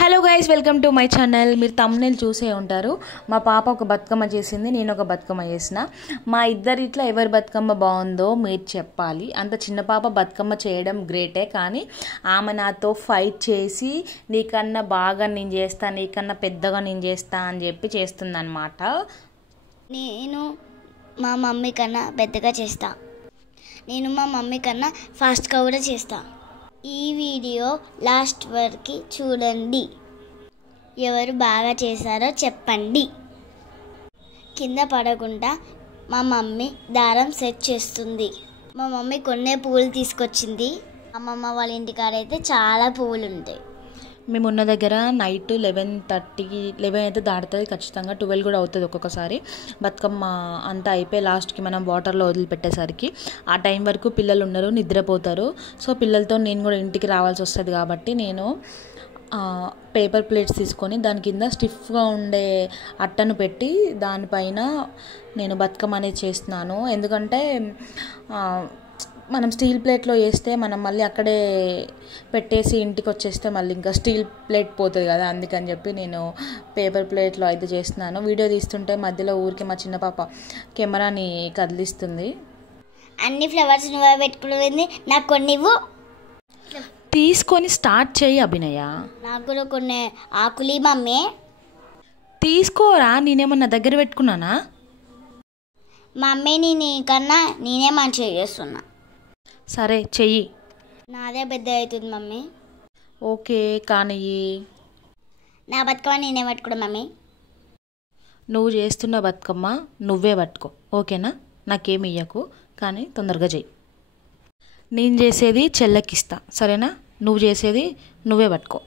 Hello guys, welcome to my channel. మీరు thumbnail చూసే ఉంటారు. మా పాప ఒక బతుకమ్మ చేసింది, నేను ఒక బతుకమ్మ చేసిన. మా ఇద్దరిట్లో ఎవరి బతుకమ్మ బాగుందో మీరు చెప్పాలి. అంత చిన్న పాప బతుకమ్మ చేయడం గ్రేటే, కానీ ఆమె నాతో ఫైట్ చేసి నీకన్నా బాగా నేను చేస్తా, నీకన్నా పెద్దగా నేను చేస్తా అని చెప్పి చేస్తుందన్నమాట. నేను మా మమ్మీ కన్నా పెద్దగా చేస్తా. నేను మా మమ్మీ కన్నా ఫాస్ట్గా కూడా చేస్తా. ఈ వీడియో లాస్ట్ వరకు చూడండి. ఎవరు బాగా చేశారో చెప్పండి. కింద పడకుండా మా మమ్మీ దారం సెట్ చేస్తుంది. మా మమ్మీ కొన్నే పువ్వులు తీసుకొచ్చింది. అమ్మమ్మ వాళ్ళ ఇంటికాడైతే చాలా పువ్వులు ఉంటాయి. మేము ఉన్న దగ్గర నైట్ 11 అయితే దాటుతుంది, ఖచ్చితంగా 12 కూడా అవుతుంది ఒక్కొక్కసారి. బతుకమ్మ అంతా అయిపోయి లాస్ట్కి మనం వాటర్లో వదిలిపెట్టేసరికి ఆ టైం వరకు పిల్లలు ఉన్నారు, నిద్రపోతారు. సో పిల్లలతో నేను కూడా ఇంటికి రావాల్సి వస్తుంది కాబట్టి నేను పేపర్ ప్లేట్స్ తీసుకొని దాని కింద స్టిఫ్గా ఉండే అట్టను పెట్టి దానిపైన నేను బతుకమ్మ అనేది చేస్తున్నాను. ఎందుకంటే మనం స్టీల్ ప్లేట్లో వేస్తే మనం మళ్ళీ అక్కడే పెట్టేసి ఇంటికి వచ్చేస్తే మళ్ళీ ఇంకా స్టీల్ ప్లేట్ పోతుంది కదా, అందుకని చెప్పి నేను పేపర్ ప్లేట్లో అయితే చేస్తున్నాను. వీడియో తీస్తుంటే మధ్యలో ఊరికి మా చిన్న పాప కెమెరాని కదిలిస్తుంది. అన్ని ఫ్లవర్స్ నువ్వే పెట్టుకునేది, నాకు కొన్ని ఇవ్వు. తీసుకొని స్టార్ట్ చేయి అభినయ. నాకు కూడా కొన్ని ఆకులి మమ్మీ. తీసుకోరా, నేనేమన్నా దగ్గర పెట్టుకున్నానా? మమ్మీని నీకన్నా నేనే మంచిగా చేస్తున్నా. సరే చెయ్యి. నాదే పెద్ద అవుతుంది మమ్మీ. ఓకే కానీ నా బతుకమ్మ నేనే పట్టుకోడా మమ్మీ. నువ్వు చేస్తున్న బతుకమ్మ నువ్వే పట్టుకో, ఓకేనా? నాకేమి ఇయ్యకు, కానీ తొందరగా చెయ్యి. నేను చేసేది చెల్లెకిస్తా, సరేనా? నువ్వు చేసేది నువ్వే పట్టుకో.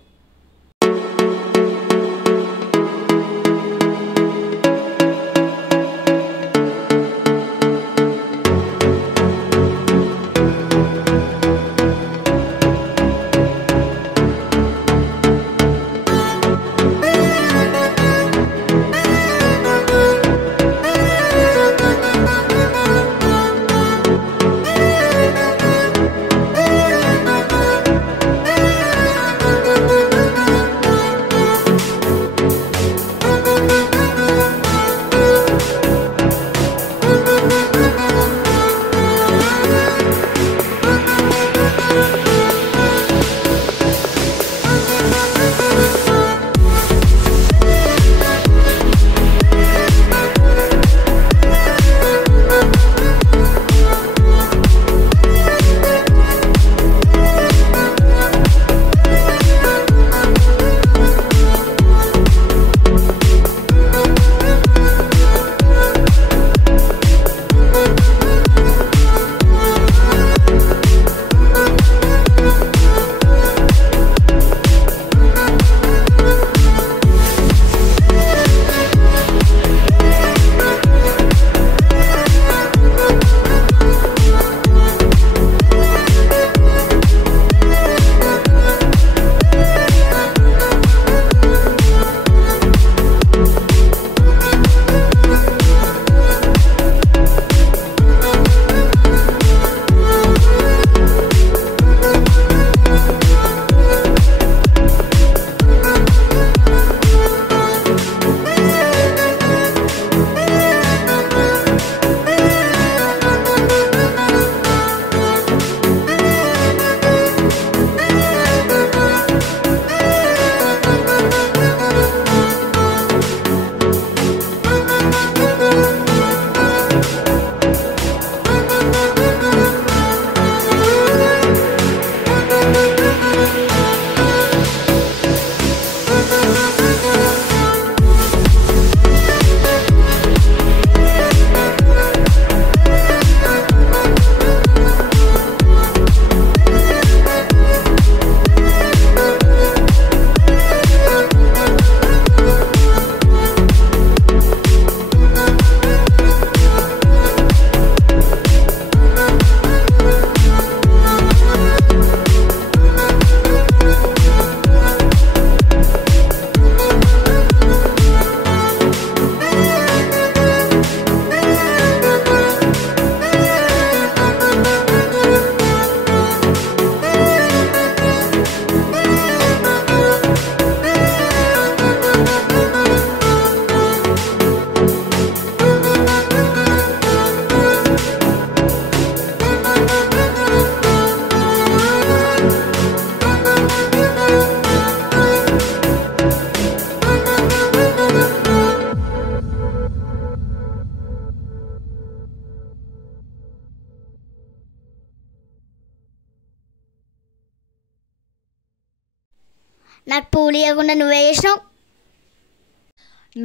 నాకు పూలు ఇవ్వకుండా నువ్వే చేసినావు.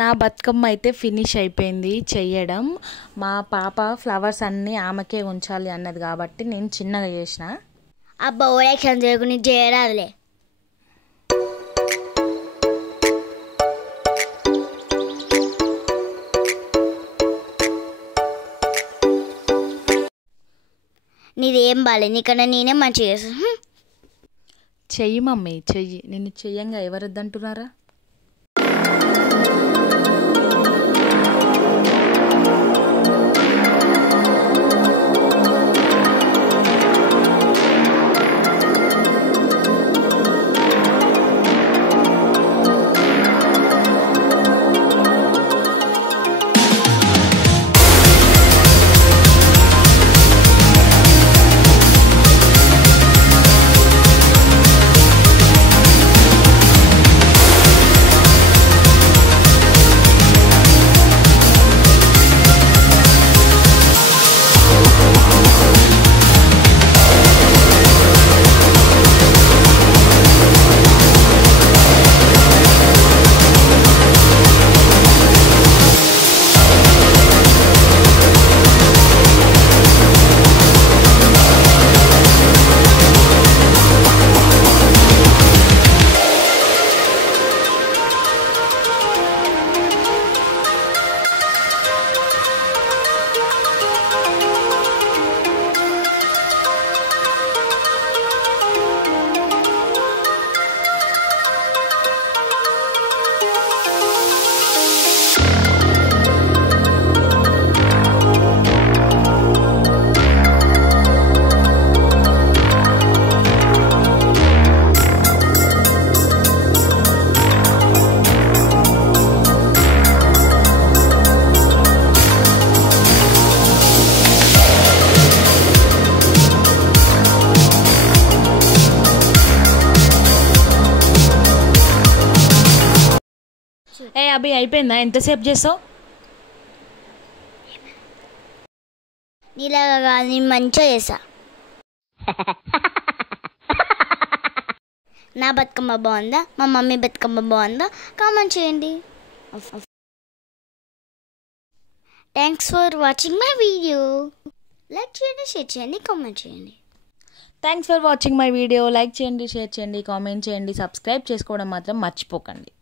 నా బతుకమ్మ అయితే ఫినిష్ అయిపోయింది చెయ్యడం. మా పాప ఫ్లవర్స్ అన్నీ ఆమెకే ఉంచాలి అన్నది కాబట్టి నేను చిన్నగా చేసిన. అబ్బా ఓయాక్షన్ చేయకు, నీకు చేయరాదులే. నీదేం బాలే, నీకన్నా నేనే మంచిగా చేస్తాను. చెయ్యి మమ్మీ చెయ్యి, నిన్ను చెయ్యంగా ఎవరొద్దంటున్నారా? అభి అయిపోయిందా? ఎంతసేపు చేస్తావు? నీలాగా కాదు, నేను మంచిగా చేసా. నా బతుకమ్మ బాగుందా, మా మమ్మీ బతుకమ్మ బాగుందా కామెంట్ చేయండి. Thanks for watching my video. Like చేయండి, షేర్ చేయండి, కామెంట్ చేయండి. Thanks for watching my video. Like చేయండి, షేర్ చేయండి, కామెంట్ చేయండి, సబ్స్క్రైబ్ చేసుకోవడం మాత్రం మర్చిపోకండి.